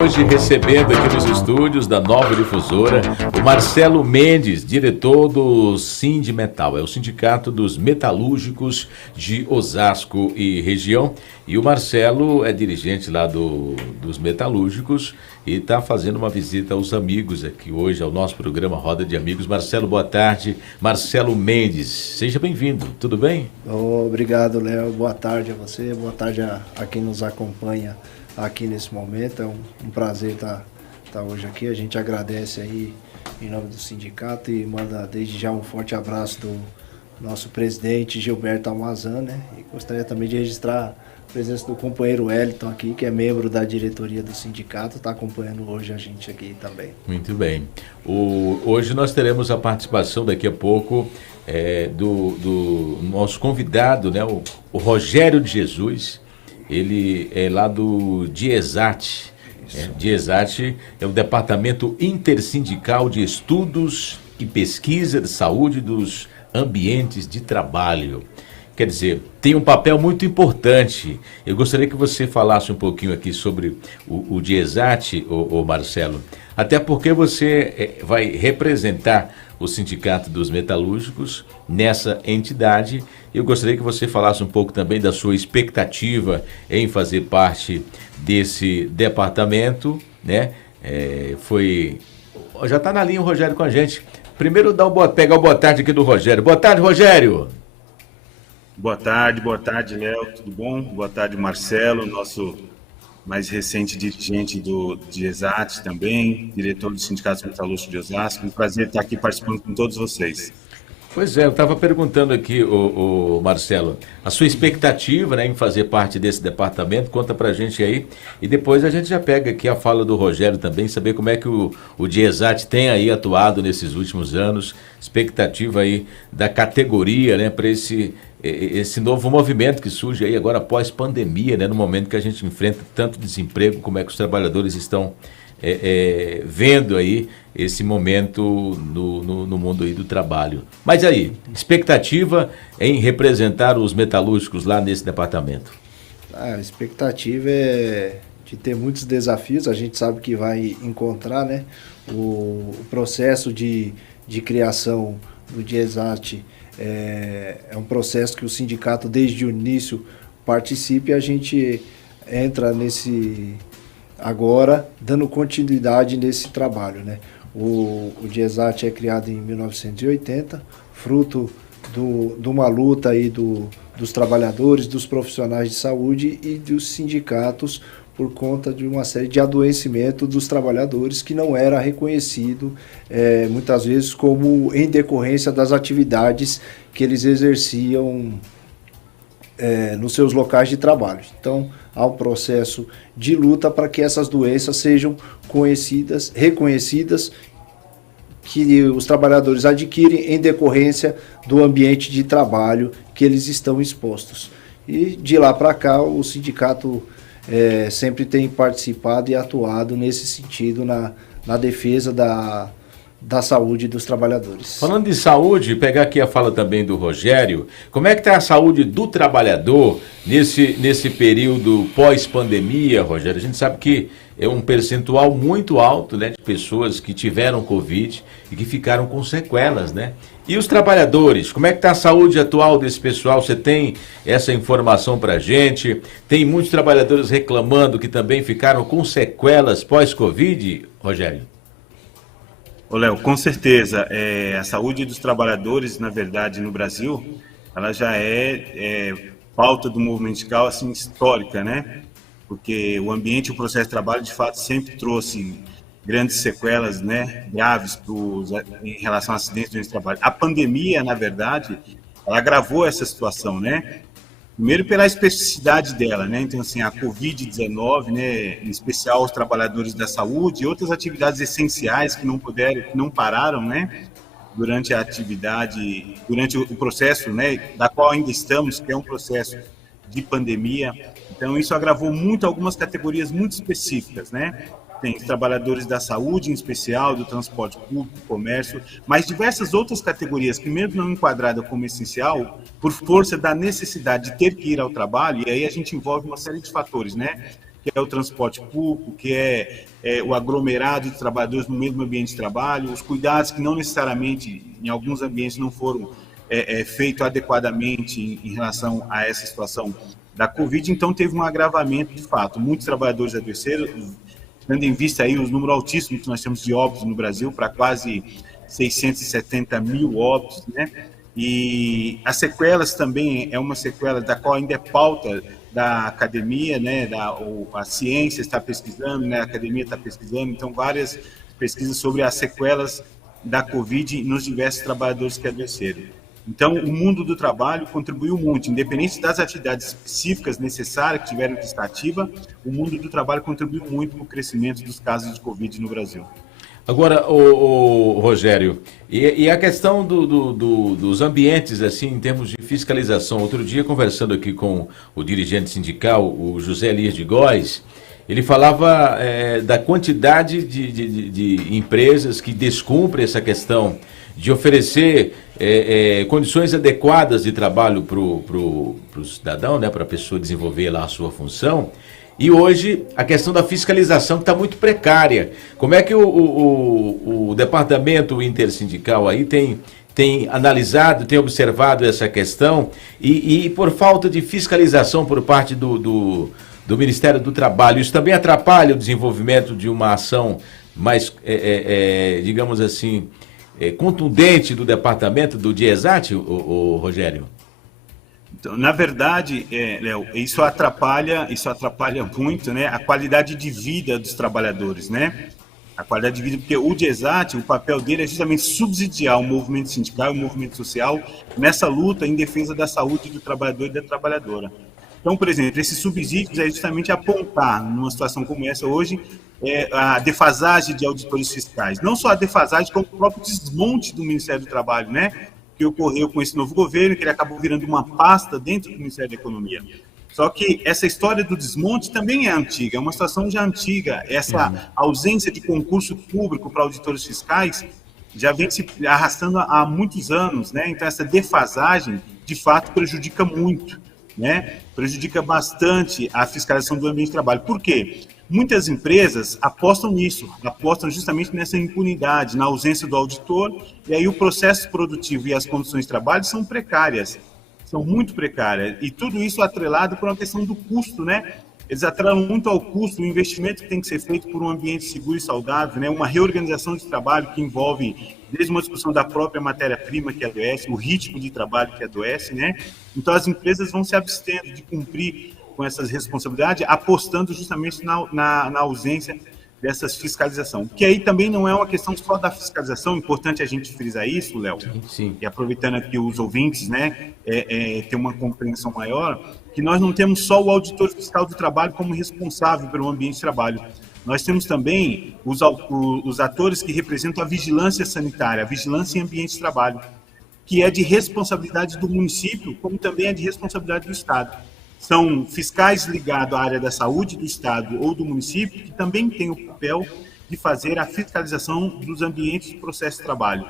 Hoje recebendo aqui nos estúdios da Nova Difusora o Marcelo Mendes, diretor do Sindimetal, é o Sindicato dos Metalúrgicos de Osasco e região. E o Marcelo é dirigente lá dos metalúrgicos e está fazendo uma visita aos amigos aqui hoje ao nosso programa Roda de Amigos. Marcelo, boa tarde. Marcelo Mendes, seja bem-vindo, tudo bem? Obrigado, Léo. Boa tarde a você, boa tarde a quem nos acompanha aqui nesse momento. É um prazer estar hoje aqui. A gente agradece aí em nome do sindicato e manda desde já um forte abraço do nosso presidente Gilberto Almazan, né? E gostaria também de registrar a presença do companheiro Wellington aqui, que é membro da diretoria do sindicato, está acompanhando hoje a gente aqui também. Muito bem. Hoje nós teremos a participação daqui a pouco do nosso convidado, né? O Rogério de Jesus. Ele é lá do DIESAT. DIESAT é o Departamento Intersindical de Estudos e Pesquisa de Saúde dos Ambientes de Trabalho. Quer dizer, tem um papel muito importante. Eu gostaria que você falasse um pouquinho aqui sobre o DIESAT, o Marcelo, até porque você vai representar o Sindicato dos Metalúrgicos nessa entidade. Eu gostaria que você falasse um pouco também da sua expectativa em fazer parte desse departamento, né? Já está na linha o Rogério com a gente. Primeiro pegar o boa tarde aqui do Rogério. Boa tarde, Rogério. Boa tarde, Léo, tudo bom? Boa tarde, Marcelo, nosso mais recente dirigente do DIESAT também, diretor do Sindicato Metalúrgico de Osasco. Um prazer estar aqui participando com todos vocês. Pois é, eu estava perguntando aqui, o Marcelo, a sua expectativa, né, em fazer parte desse departamento, conta pra gente aí, e depois a gente já pega aqui a fala do Rogério também, saber como é que o DIESAT tem aí atuado nesses últimos anos, expectativa aí da categoria, né, para esse novo movimento que surge aí agora após pandemia, né, no momento que a gente enfrenta tanto desemprego, como é que os trabalhadores estão vendo aí esse momento no mundo aí do trabalho. Mas aí, expectativa em representar os metalúrgicos lá nesse departamento? A expectativa é de ter muitos desafios. A gente sabe que vai encontrar, né? O processo de criação do DIESAT é um processo que o sindicato desde o início participa e a gente entra agora dando continuidade nesse trabalho, né? O DIESAT é criado em 1980, fruto de uma luta aí dos trabalhadores, dos profissionais de saúde e dos sindicatos por conta de uma série de adoecimentos dos trabalhadores que não era reconhecido muitas vezes como em decorrência das atividades que eles exerciam nos seus locais de trabalho. Então, há um processo de luta para que essas doenças sejam conhecidas, reconhecidas, que os trabalhadores adquirem em decorrência do ambiente de trabalho que eles estão expostos. E de lá para cá, o sindicato sempre tem participado e atuado nesse sentido na defesa da saúde dos trabalhadores. Falando de saúde, pegar aqui a fala também do Rogério, como é que está a saúde do trabalhador nesse período pós-pandemia, Rogério? A gente sabe que é um percentual muito alto, né, de pessoas que tiveram Covid e que ficaram com sequelas, né? E os trabalhadores, como é que está a saúde atual desse pessoal? Você tem essa informação para a gente? Tem muitos trabalhadores reclamando que também ficaram com sequelas pós-Covid, Rogério? Ô, Léo, com certeza, a saúde dos trabalhadores, na verdade, no Brasil, ela já é pauta do movimento sindical, assim, histórica, né? Porque o ambiente e o processo de trabalho, de fato, sempre trouxe grandes sequelas, né, graves em relação a acidentes durante o trabalho. A pandemia, na verdade, ela agravou essa situação, né? Primeiro pela especificidade dela, né? Então, assim, a Covid-19, né, em especial os trabalhadores da saúde e outras atividades essenciais que não pararam, né, durante a atividade, durante o processo, né, da qual ainda estamos, que é um processo de pandemia. Então, isso agravou muito algumas categorias muito específicas, né? Tem os trabalhadores da saúde, em especial, do transporte público, comércio, mas diversas outras categorias que, mesmo não enquadradas como essencial, por força da necessidade de ter que ir ao trabalho, e aí a gente envolve uma série de fatores, né? que é o transporte público, que é o aglomerado de trabalhadores no mesmo ambiente de trabalho, os cuidados que não necessariamente, em alguns ambientes, não foram feitos adequadamente em relação a essa situação da Covid, então teve um agravamento de fato. Muitos trabalhadores adoeceram, tendo em vista aí os números altíssimos que nós temos de óbitos no Brasil, para quase 670 mil óbitos, né? E as sequelas também é uma sequela da qual ainda é pauta da academia, né? A ciência está pesquisando, né? A academia está pesquisando, então várias pesquisas sobre as sequelas da Covid nos diversos trabalhadores que adoeceram. Então, o mundo do trabalho contribuiu muito, independente das atividades específicas necessárias que tiveram que estar ativa, o mundo do trabalho contribuiu muito para o crescimento dos casos de Covid no Brasil. Agora, o Rogério, e a questão dos ambientes, assim, em termos de fiscalização. Outro dia, conversando aqui com o dirigente sindical, o José Elias de Góes, ele falava da quantidade de empresas que descumprem essa questão de oferecer condições adequadas de trabalho para o cidadão, né, para a pessoa desenvolver lá a sua função. E hoje a questão da fiscalização que está muito precária. Como é que o departamento intersindical aí tem analisado, tem observado essa questão e por falta de fiscalização por parte do Ministério do Trabalho, isso também atrapalha o desenvolvimento de uma ação mais, digamos assim, contundente do departamento do DIESAT, o Rogério? Então, na verdade, Léo, isso atrapalha muito, né, a qualidade de vida dos trabalhadores, né? A qualidade de vida, porque o DIESAT, o papel dele é justamente subsidiar o movimento sindical, o movimento social, nessa luta em defesa da saúde do trabalhador e da trabalhadora. Então, por exemplo, esses subsídios é justamente apontar, numa situação como essa hoje, a defasagem de auditores fiscais. Não só a defasagem, como o próprio desmonte do Ministério do Trabalho, né? Que ocorreu com esse novo governo, que ele acabou virando uma pasta dentro do Ministério da Economia. Só que essa história do desmonte também é antiga, é uma situação já antiga. Essa ausência de concurso público para auditores fiscais já vem se arrastando há muitos anos, né? Então essa defasagem, de fato, prejudica muito, né? Prejudica bastante a fiscalização do ambiente de trabalho. Por quê? Muitas empresas apostam nisso, apostam justamente nessa impunidade, na ausência do auditor, e aí o processo produtivo e as condições de trabalho são precárias, são muito precárias, e tudo isso atrelado por uma questão do custo, né? Eles atrelam muito ao custo, o investimento que tem que ser feito por um ambiente seguro e saudável, né? Uma reorganização de trabalho que envolve desde uma discussão da própria matéria-prima que adoece, o ritmo de trabalho que adoece, né? Então as empresas vão se abstendo de cumprir com essas responsabilidades, apostando justamente na ausência dessas fiscalização. Que aí também não é uma questão só da fiscalização, importante a gente frisar isso, Léo, e aproveitando aqui os ouvintes, né, ter uma compreensão maior, que nós não temos só o auditor fiscal do trabalho como responsável pelo ambiente de trabalho. Nós temos também os atores que representam a vigilância sanitária, a vigilância em ambiente de trabalho, que é de responsabilidade do município, como também é de responsabilidade do Estado. São fiscais ligados à área da saúde do Estado ou do município, que também têm o papel de fazer a fiscalização dos ambientes de processo de trabalho.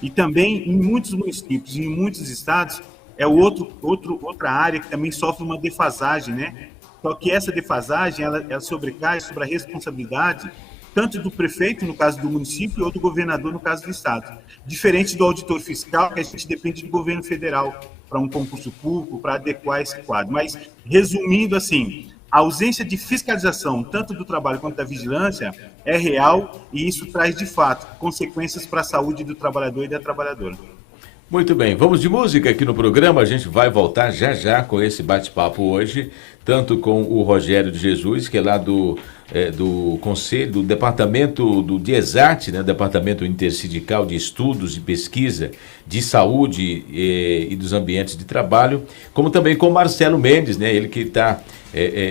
E também, em muitos municípios e em muitos estados, é outra área que também sofre uma defasagem, né? Só que essa defasagem, ela sobrecai sobre a responsabilidade tanto do prefeito, no caso do município, ou do governador, no caso do estado. Diferente do auditor fiscal, que a gente depende do governo federal para um concurso público, para adequar esse quadro. Mas, resumindo assim, a ausência de fiscalização, tanto do trabalho quanto da vigilância, é real e isso traz, de fato, consequências para a saúde do trabalhador e da trabalhadora. Muito bem, vamos de música aqui no programa, a gente vai voltar já já com esse bate-papo hoje, tanto com o Rogério de Jesus, que é lá do Conselho, do Departamento do DIESAT, né, Departamento Intersindical de Estudos e Pesquisa de Saúde e dos Ambientes de Trabalho, como também com o Marcelo Mendes, né, ele que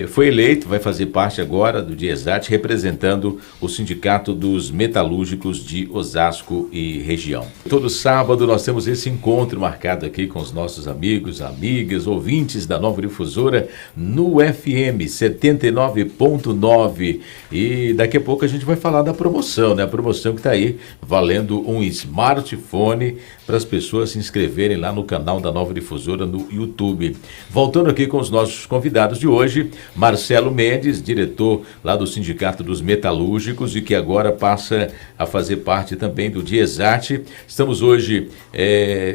foi eleito, vai fazer parte agora do DIESAT, representando o Sindicato dos Metalúrgicos de Osasco e região. Todo sábado nós temos esse encontro marcado aqui com os nossos amigos, amigas, ouvintes da Nova Difusora no FM 79.9 YouTube. E daqui a pouco a gente vai falar da promoção, né? A promoção que está aí valendo um smartphone para as pessoas se inscreverem lá no canal da Nova Difusora no YouTube. Voltando aqui com os nossos convidados de hoje, Marcelo Mendes, diretor lá do Sindicato dos Metalúrgicos e que agora passa a fazer parte também do DIESAT. Estamos hoje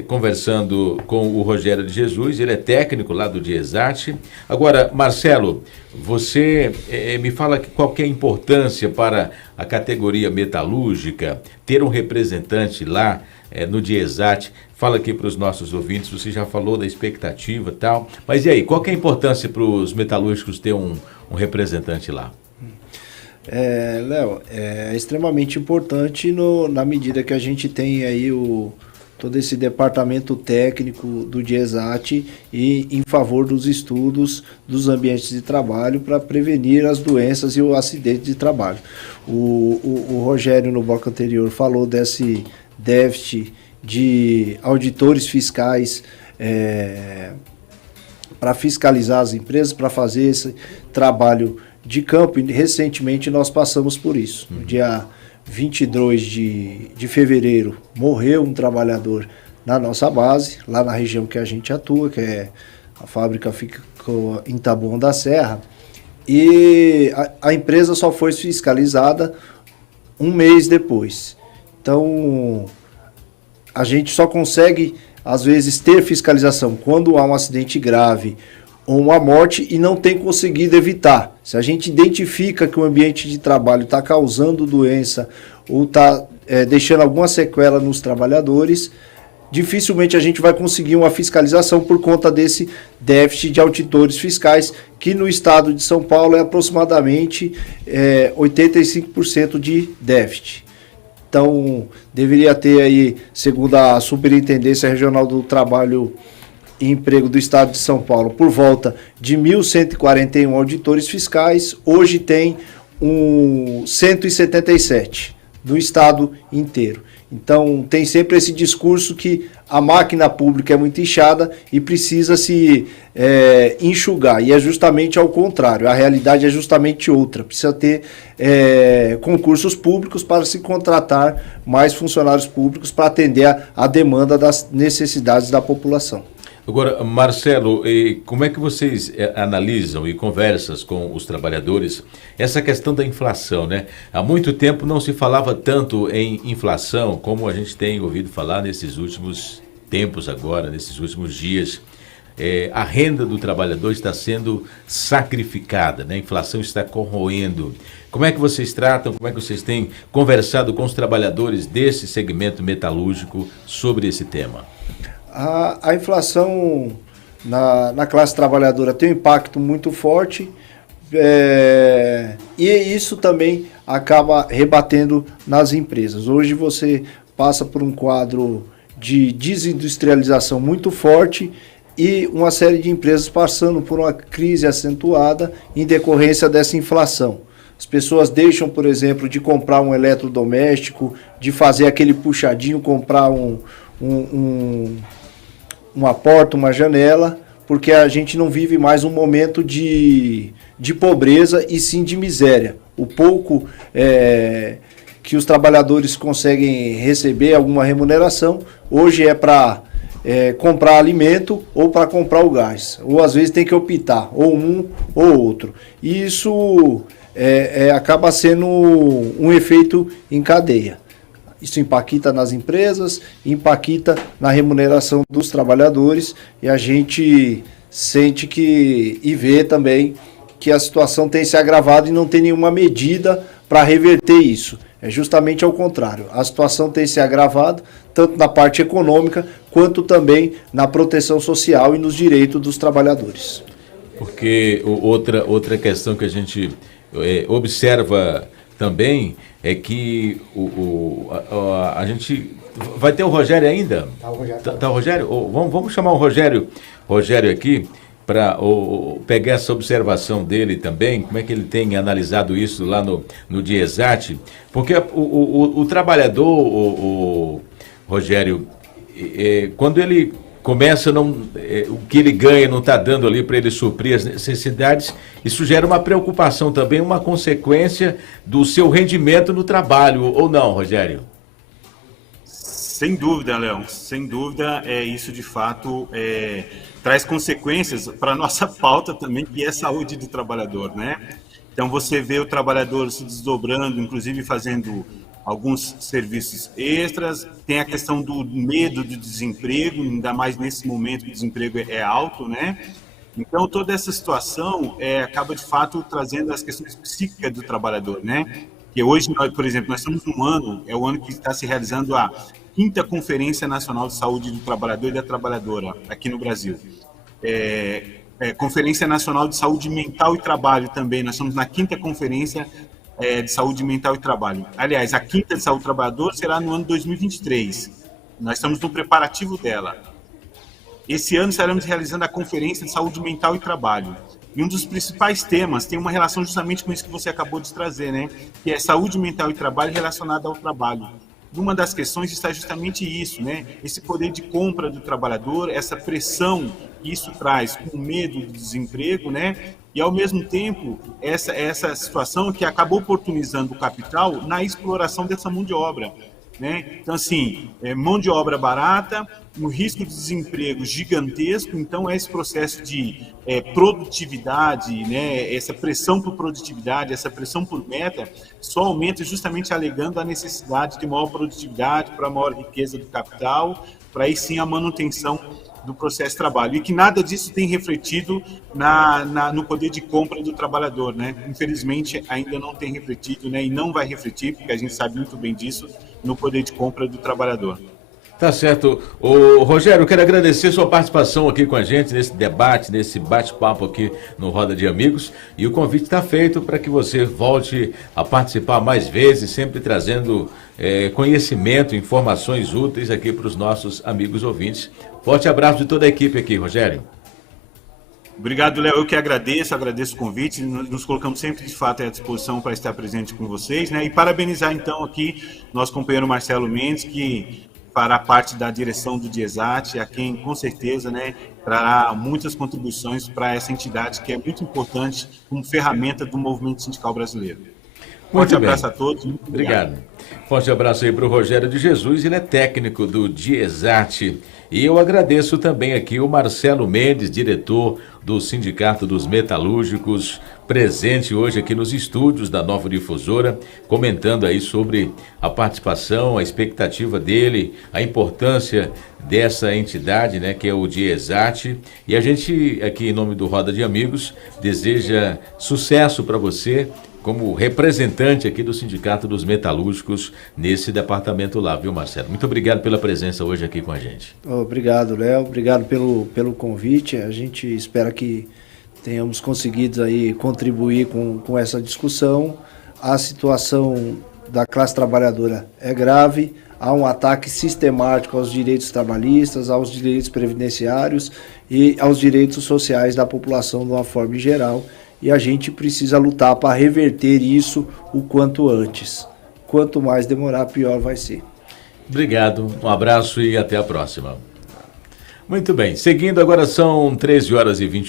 conversando com o Rogério de Jesus, ele é técnico lá do DIESAT. Agora, Marcelo, você me fala qual que é a importância para a categoria metalúrgica ter um representante lá no DIESAT. Fala aqui para os nossos ouvintes, você já falou da expectativa e tal, mas e aí, qual que é a importância para os metalúrgicos ter um representante lá? Léo, é extremamente importante na medida que a gente tem aí todo esse departamento técnico do DIESAT e em favor dos estudos dos ambientes de trabalho para prevenir as doenças e o acidente de trabalho. O Rogério, no bloco anterior, falou desse déficit de auditores fiscais para fiscalizar as empresas, para fazer esse trabalho de campo. E recentemente nós passamos por isso. No dia 22 de fevereiro morreu um trabalhador na nossa base, lá na região que a gente atua, que a fábrica fica em Taboão da Serra, e a empresa só foi fiscalizada um mês depois. Então, a gente só consegue, às vezes, ter fiscalização quando há um acidente grave ou uma morte e não tem conseguido evitar. Se a gente identifica que o ambiente de trabalho está causando doença ou está deixando alguma sequela nos trabalhadores, dificilmente a gente vai conseguir uma fiscalização por conta desse déficit de auditores fiscais, que no estado de São Paulo é aproximadamente 85% de déficit. Então, deveria ter aí, segundo a Superintendência Regional do Trabalho e Emprego do Estado de São Paulo, por volta de 1.141 auditores fiscais. Hoje tem 177 no estado inteiro. Então, tem sempre esse discurso que a máquina pública é muito inchada e precisa se enxugar. E é justamente ao contrário, a realidade é justamente outra. Precisa ter concursos públicos para se contratar mais funcionários públicos para atender a demanda das necessidades da população. Agora, Marcelo, como é que vocês analisam e conversam com os trabalhadores essa questão da inflação, né? Há muito tempo não se falava tanto em inflação como a gente tem ouvido falar nesses últimos tempos agora, nesses últimos dias. A renda do trabalhador está sendo sacrificada, né? A inflação está corroendo. Como é que vocês tratam, como é que vocês têm conversado com os trabalhadores desse segmento metalúrgico sobre esse tema? A inflação na classe trabalhadora tem um impacto muito forte e isso também acaba rebatendo nas empresas. Hoje você passa por um quadro de desindustrialização muito forte e uma série de empresas passando por uma crise acentuada em decorrência dessa inflação. As pessoas deixam, por exemplo, de comprar um eletrodoméstico, de fazer aquele puxadinho, comprar uma porta, uma janela, porque a gente não vive mais um momento de pobreza e sim de miséria. O pouco que os trabalhadores conseguem receber alguma remuneração, hoje é para comprar alimento ou para comprar o gás. Ou às vezes tem que optar, ou um ou outro. E isso acaba sendo um efeito em cadeia. Isso impacta nas empresas, impacta na remuneração dos trabalhadores e a gente sente e vê também que a situação tem se agravado e não tem nenhuma medida para reverter isso. É justamente ao contrário. A situação tem se agravado tanto na parte econômica quanto também na proteção social e nos direitos dos trabalhadores. Porque outra questão que a gente observa também é que a gente vai ter o Rogério ainda? Tá o Rogério? Vamos chamar o Rogério aqui para pegar essa observação dele também, como é que ele tem analisado isso lá no DIESAT, porque o trabalhador, Rogério, quando ele começa a não, o que ele ganha não está dando ali para ele suprir as necessidades, isso gera uma preocupação também, uma consequência do seu rendimento no trabalho, ou não, Rogério? Sem dúvida, Léo, sem dúvida, isso de fato traz consequências para a nossa pauta também, que é a saúde do trabalhador, né? Então você vê o trabalhador se desdobrando, inclusive fazendo alguns serviços extras, tem a questão do medo do desemprego, ainda mais nesse momento que o desemprego é alto, né? Então toda essa situação acaba de fato trazendo as questões psíquicas do trabalhador, né? Que hoje, por exemplo, nós estamos num ano, é o ano que está se realizando a 5ª Conferência Nacional de Saúde do Trabalhador e da Trabalhadora aqui no Brasil. Conferência Nacional de Saúde Mental e Trabalho também, nós estamos na 5ª Conferência de Saúde Mental e Trabalho. Aliás, a 5ª de Saúde do Trabalhador será no ano 2023. Nós estamos no preparativo dela. Esse ano estaremos realizando a Conferência de Saúde Mental e Trabalho. E um dos principais temas tem uma relação justamente com isso que você acabou de trazer, né? Que é saúde mental e trabalho relacionada ao trabalho. E uma das questões está justamente isso, né? Esse poder de compra do trabalhador, essa pressão que isso traz com medo do desemprego, né? E, ao mesmo tempo, essa situação que acabou oportunizando o capital na exploração dessa mão de obra, né? Então, assim, mão de obra barata, um risco de desemprego gigantesco, então esse processo de produtividade, né? Essa pressão por produtividade, essa pressão por meta, só aumenta justamente alegando a necessidade de maior produtividade para maior riqueza do capital, para aí sim a manutenção do processo de trabalho, e que nada disso tem refletido no poder de compra do trabalhador, né? Infelizmente ainda não tem refletido, né? E não vai refletir, porque a gente sabe muito bem disso, no poder de compra do trabalhador. Tá certo. Ô, Rogério, eu quero agradecer sua participação aqui com a gente nesse debate, nesse bate-papo aqui no Roda de Amigos, e o convite está feito para que você volte a participar mais vezes, sempre trazendo conhecimento, informações úteis aqui para os nossos amigos ouvintes. Forte abraço de toda a equipe aqui, Rogério. Obrigado, Léo. Eu que agradeço o convite. Nos colocamos sempre, de fato, à disposição para estar presente com vocês, né? E parabenizar, então, aqui nosso companheiro Marcelo Mendes, que fará parte da direção do DIESAT, a quem, com certeza, né, trará muitas contribuições para essa entidade que é muito importante como ferramenta do movimento sindical brasileiro. Forte abraço a todos. Muito obrigado. Forte abraço aí para o Rogério de Jesus, ele é técnico do DIESAT. E eu agradeço também aqui o Marcelo Mendes, diretor do Sindicato dos Metalúrgicos, presente hoje aqui nos estúdios da Nova Difusora, comentando aí sobre a participação, a expectativa dele, a importância dessa entidade, né, que é o DIESAT. E a gente, aqui em nome do Roda de Amigos, deseja sucesso para você, como representante aqui do Sindicato dos Metalúrgicos nesse departamento lá, viu, Marcelo? Muito obrigado pela presença hoje aqui com a gente. Obrigado, Léo. Obrigado pelo convite. A gente espera que tenhamos conseguido aí contribuir com essa discussão. A situação da classe trabalhadora é grave. Há um ataque sistemático aos direitos trabalhistas, aos direitos previdenciários e aos direitos sociais da população de uma forma geral. E a gente precisa lutar para reverter isso o quanto antes. Quanto mais demorar, pior vai ser. Obrigado, um abraço e até a próxima. Muito bem, seguindo agora são 13h20.